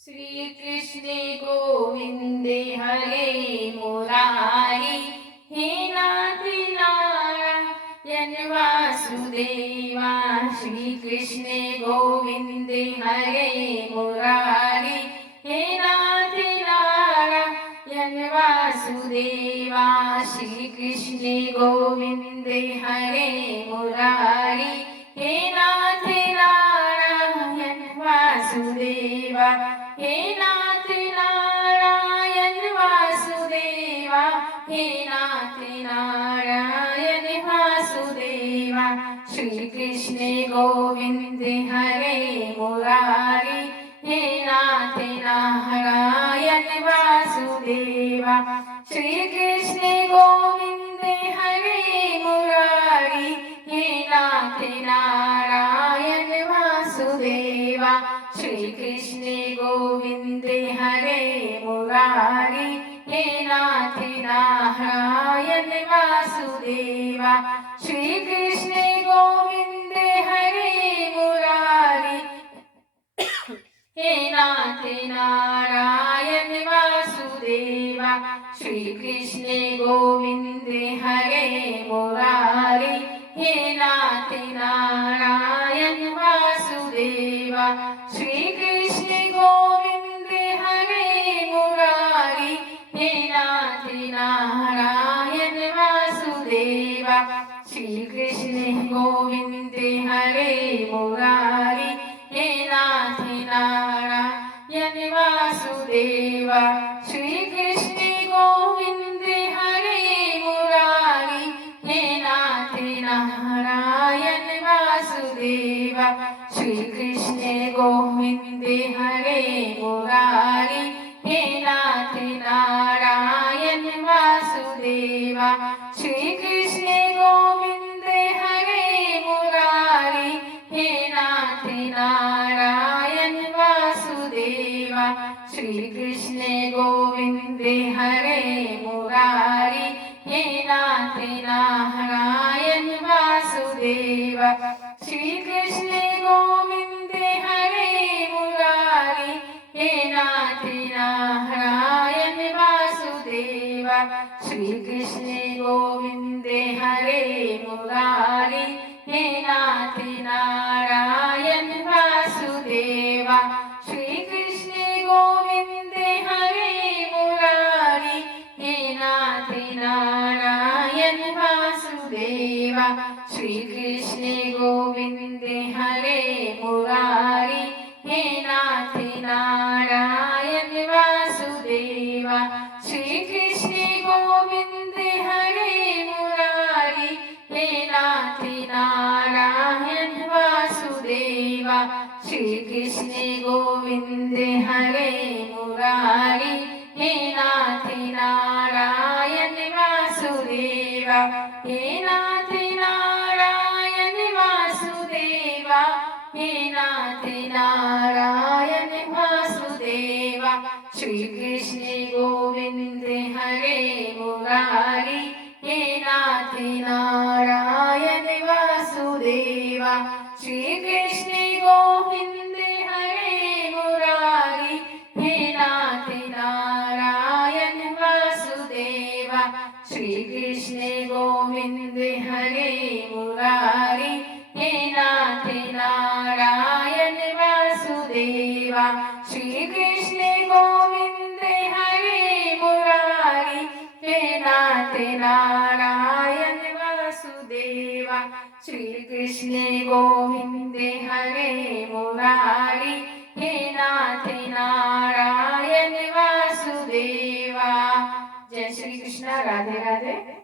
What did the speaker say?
श्री कृष्ण गोविंद हरे मुरारी, हे नाथ नारायण वासुदेवा। श्री कृष्ण गोविंद हरे मुरारी, हे नाथ नारायण वासुदेवा। श्री कृष्ण गोविंद हरे मुरारी, हे नाथ नारायण वासुदेवा। हे नाथ नारायण वासुदेवा, हे नाथ नारायण वासुदेवा। श्री कृष्ण गोविंद हरे मुरारी, हे नाथ नारायण वासुदेवा। श्री कृष्ण गोविंद हरे मुरारी, हे नाथ नारायण वासुदेवा। श्री कृष्ण गोविंद हरे मुरारी, हे नाथ नारायण वासुदेवा। श्री कृष्ण गोविंद हरे मुरारी, हे नाथ नारायण वासुदेवा। श्री कृष्ण गोविंद हरे मुरारी, हे नाथ नारायण वासुदेवा। श्री कृष्ण गोविंद हरे मुरारी, हे नाथ नारायण वासुदेवा। श्री कृष्ण गोविंद हरे मुरारी, हे नाथ नारायण वासुदेवा। श्री कृष्ण गोविंद हरे मुरारी, हे नाथ नारायण वासुदेवा। श्री कृष्ण गोविंद हरे मुरारी, हे नाथ नारायण वासुदेवा। श्री कृष्ण गोविंद हरे मुरारी, हे नाथ नारायण वासुदेवा। श्री कृष्ण गोविंद हरे मुरारी, हे नाथ नारायण वासुदेवा। श्री कृष्ण गोविंद हरे मुरारी, हे नाथ नारायण वासुदेवा। श्री कृष्ण गोविंद हरे मुरारी, हे नाथ नारायण वासुदेवा। श्री कृष्ण गोविंद हरे मुरारी, हे नाथ नारायण वासुदेवा। श्री कृष्ण गोविंद हरे मुरारी, हे नाथ नारायण वासुदेवा। श्री कृष्ण गोविंद हरे मुरारी, हे नाथ नारायण वासुदेवा। श्री कृष्ण गोविंद हरे मुरारी, हे नाथ नारायण वासुदेवा। हे नाथ नारायण वासुदेवा, हे नाथ नारायण वासुदेवा। श्री कृष्ण गोविंद हरे मुरारी, हे नाथ नारायण वासुदेवा। श्री कृष्ण गोविंद हरे मुरारी, हे नाथ नारायण वासुदेवा। श्री कृष्ण गोविंद हरे मुरारी, हे नाथ नारायण वासुदेवा। श्री कृष्ण गोविंद हरे मुरारी, हे नाथ नारायण वासुदेवा। श्री कृष्ण गोविंद हरे मुरारी, हे नाथ नारायण वासुदेवा। जय श्री कृष्ण। राधे राधे।